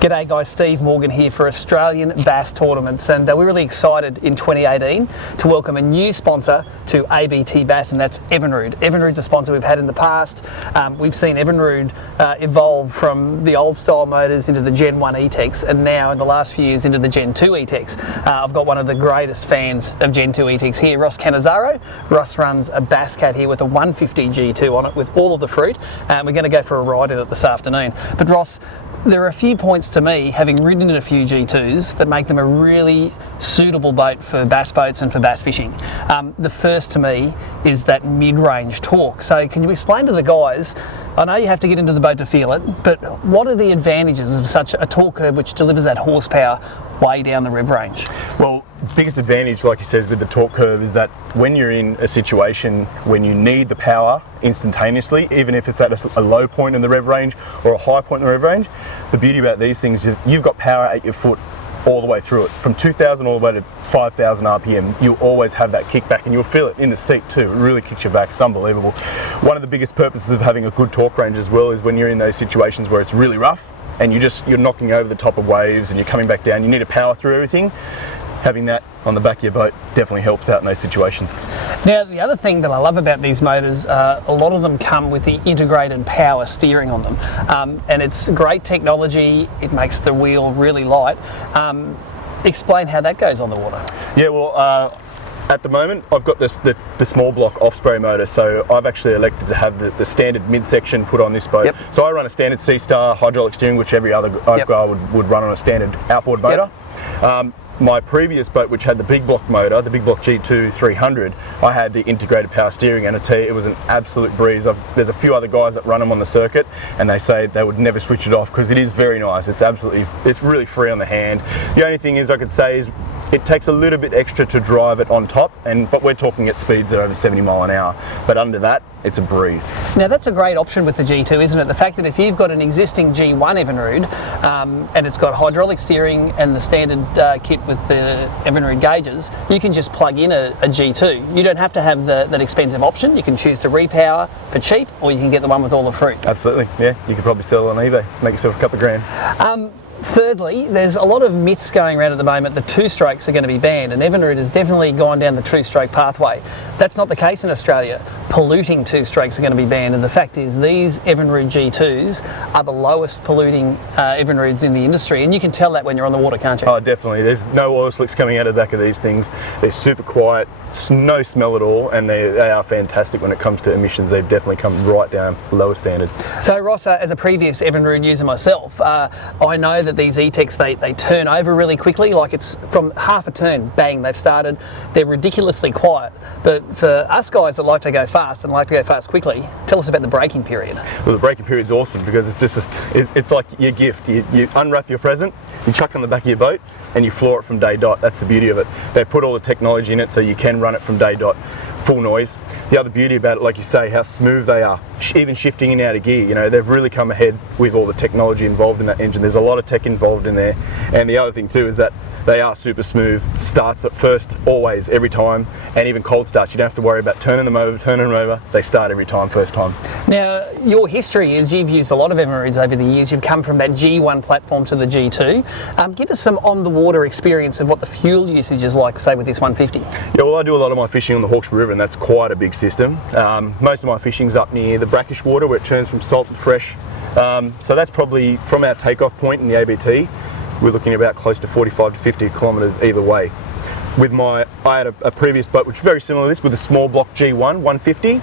G'day guys, Steve Morgan here for Australian Bass Tournaments, and we're really excited in 2018 to welcome a new sponsor to ABT Bass, and that's Evinrude. Evinrude's a sponsor we've had in the past. We've seen Evinrude evolve from the old style motors into the Gen 1 E-Tex, and now in the last few years into the Gen 2 E-Tex. I've got one of the greatest fans of Gen 2 E-Tex here, Ross Cannizzaro. Ross runs a Bass Cat here with a 150 G2 on it with all of the fruit, and we're going to go for a ride in it this afternoon. But Ross, there are a few points to me, having ridden in a few G2s, that make them a really suitable boat for bass boats and for bass fishing. The first to me is that mid-range torque. So can you explain to the guys, I know you have to get into the boat to feel it, but what are the advantages of such a torque curve which delivers that horsepower way down the rev range? Well, biggest advantage, like you said, with the torque curve is that when you're in a situation when you need the power instantaneously, even if it's at a low point in the rev range or a high point in the rev range, the beauty about these things is you've got power at your foot all the way through it. From 2,000 all the way to 5,000 RPM, you'll always have that kickback, and you'll feel it in the seat too. It really kicks you back. It's unbelievable. One of the biggest purposes of having a good torque range as well is when you're in those situations where it's really rough and you're knocking over the top of waves and you're coming back down, you need to power through everything. Having that on the back of your boat definitely helps out in those situations. Now, the other thing that I love about these motors, a lot of them come with the integrated power steering on them, and it's great technology. It makes the wheel really light. Explain how that goes on the water. Yeah, well, at the moment I've got the small block off-spray motor, so I've actually elected to have the standard midsection put on this boat. Yep. So I run a standard C-Star hydraulic steering, which every other guy would run on a standard outboard motor. Yep. My previous boat, which had the big block motor, the big block G2 300, I had the integrated power steering, and I tell you, it was an absolute breeze. There's a few other guys that run them on the circuit, and they say they would never switch it off because it is very nice. It's really free on the hand. The only thing is I could say is it takes a little bit extra to drive it on top, but we're talking at speeds that are over 70 mile an hour. But under that, it's a breeze. Now that's a great option with the G2, isn't it? The fact that if you've got an existing G1 Evinrude and it's got hydraulic steering and the standard kit with the Evinrude gauges, you can just plug in a G2. You don't have to have that expensive option. You can choose to repower for cheap, or you can get the one with all the fruit. Absolutely, yeah. You could probably sell it on eBay, make yourself a couple of grand. Thirdly, there's a lot of myths going around at the moment that two-strokes are going to be banned, and Evinrude has definitely gone down the two-stroke pathway. That's not the case in Australia. Polluting two-strokes are going to be banned, and the fact is these Evinrude G2s are the lowest polluting Evinrudes in the industry, and you can tell that when you're on the water, can't you? Oh, definitely. There's no oil slicks coming out of the back of these things. They're super quiet, no smell at all, and they are fantastic when it comes to emissions. They've definitely come right down lower standards. So Ross, as a previous Evinrude user myself, I know that these E-Tex, they turn over really quickly. Like, it's from half a turn, bang, they've started. They're ridiculously quiet. But for us guys that like to go fast and like to go fast quickly, tell us about the braking period. Well, the braking period's awesome because it's just it's like your gift. You unwrap your present, you chuck it on the back of your boat, and you floor it from day dot. That's the beauty of it. They've put all the technology in it so you can run it from day dot, full noise. The other beauty about it, like you say, how smooth they are, even shifting in and out of gear. You know, they've really come ahead with all the technology involved in that engine. There's a lot of tech involved in there. And the other thing too is that they are super smooth. Starts at first, always, every time, and even cold starts. You don't have to worry about turning them over. They start every time, first time. Now, your history is you've used a lot of Evinrudes over the years. You've come from that G1 platform to the G2. Give us some on-the-water experience of what the fuel usage is like, say, with this 150. Yeah, well, I do a lot of my fishing on the Hawkesbury River, and that's quite a big system. Most of my fishing's up near the brackish water, where it turns from salt to fresh. So that's probably, from our takeoff point in the ABT, we're looking at about close to 45 to 50 kilometres either way. I had a previous boat which was very similar to this, with a small block G1 150.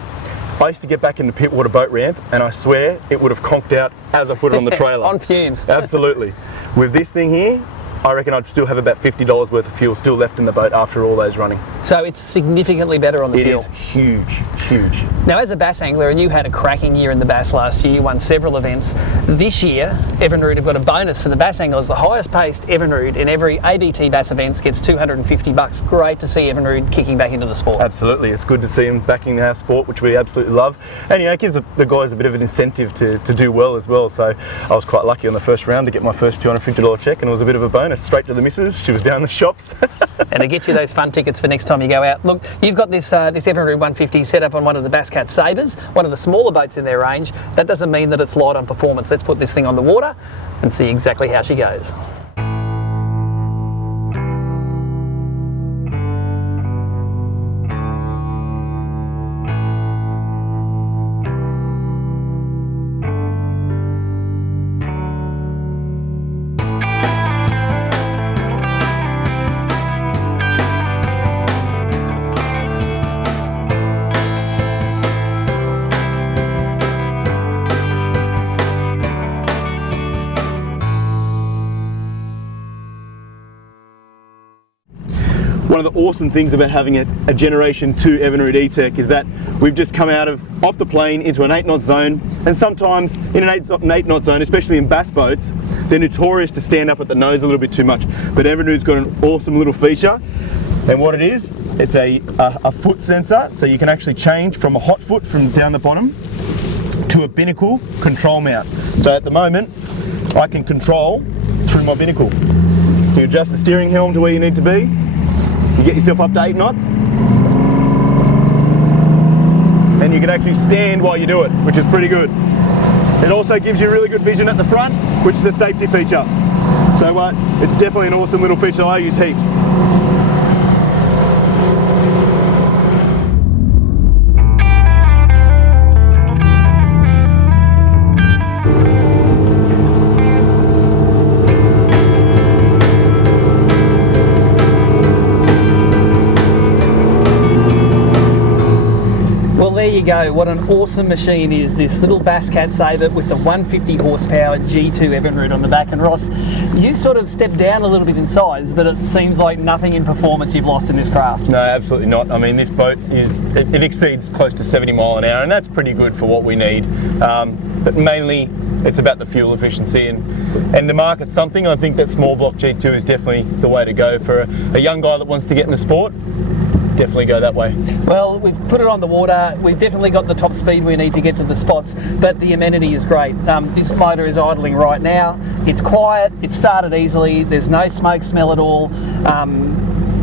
I used to get back in the Pittwater boat ramp, and I swear it would have conked out as I put it on the trailer. On fumes. Absolutely. With this thing here, I reckon I'd still have about $50 worth of fuel still left in the boat after all those running. So it's significantly better on the fuel. It is huge, huge. Now, as a bass angler, and you had a cracking year in the bass last year, you won several events. This year, Evinrude have got a bonus for the bass anglers. The highest paced Evinrude in every ABT bass events gets $250. Great to see Evinrude kicking back into the sport. Absolutely, it's good to see them backing our sport, which we absolutely love. And you know, it gives the guys a bit of an incentive to do well as well. So I was quite lucky on the first round to get my first $250 check, and it was a bit of a bonus. us straight to the missus. She was down the shops. And to get you those fun tickets for next time you go out. Look, you've got this this Evinrude 150 set up on one of the Bass Cat Sabres, one of the smaller boats in their range. That doesn't mean that it's light on performance. Let's put this thing on the water and see exactly how she goes. One of the awesome things about having a Generation 2 Evinrude E-Tech is that we've just come off the plane into an 8 knot zone, and sometimes in an 8 knot zone, especially in bass boats, they're notorious to stand up at the nose a little bit too much. But Evinrude's got an awesome little feature, and what it is, it's a foot sensor, so you can actually change from a hot foot from down the bottom to a binnacle control mount. So at the moment, I can control through my binnacle. You adjust the steering helm to where you need to be. You get yourself up to 8 knots, and you can actually stand while you do it, which is pretty good. It also gives you really good vision at the front, which is a safety feature. So it's definitely an awesome little feature that I use heaps. There you go, what an awesome machine is this little Bass Cat Sabre with the 150 horsepower G2 Evinrude on the back. And Ross, you've sort of stepped down a little bit in size, but it seems like nothing in performance you've lost in this craft. No, absolutely not. I mean, this boat, it exceeds close to 70 mile an hour, and that's pretty good for what we need. But mainly, it's about the fuel efficiency, and to market something, I think that small block G2 is definitely the way to go for a young guy that wants to get in the sport. Definitely go that way. Well, we've put it on the water, we've definitely got the top speed we need to get to the spots, but the amenity is great. This motor is idling right now, it's quiet, it started easily, there's no smoke smell at all.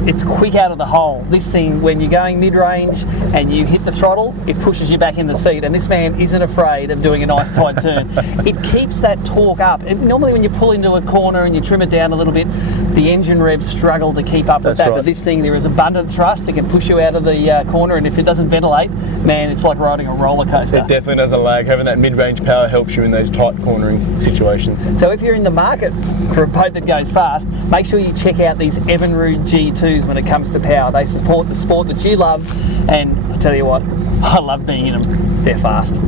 It's quick out of the hole. This thing, when you're going mid-range and you hit the throttle, it pushes you back in the seat, and this man isn't afraid of doing a nice tight turn. It keeps that torque up. Normally when you pull into a corner and you trim it down a little bit, the engine revs struggle to keep up with that, but this thing, there is abundant thrust, it can push you out of the corner, and if it doesn't ventilate, man, it's like riding a roller coaster. It definitely doesn't lag. Having that mid-range power helps you in those tight cornering situations. So if you're in the market for a boat that goes fast, make sure you check out these Evinrude G2s when it comes to power. They support the sport that you love, and I tell you what, I love being in them. They're fast.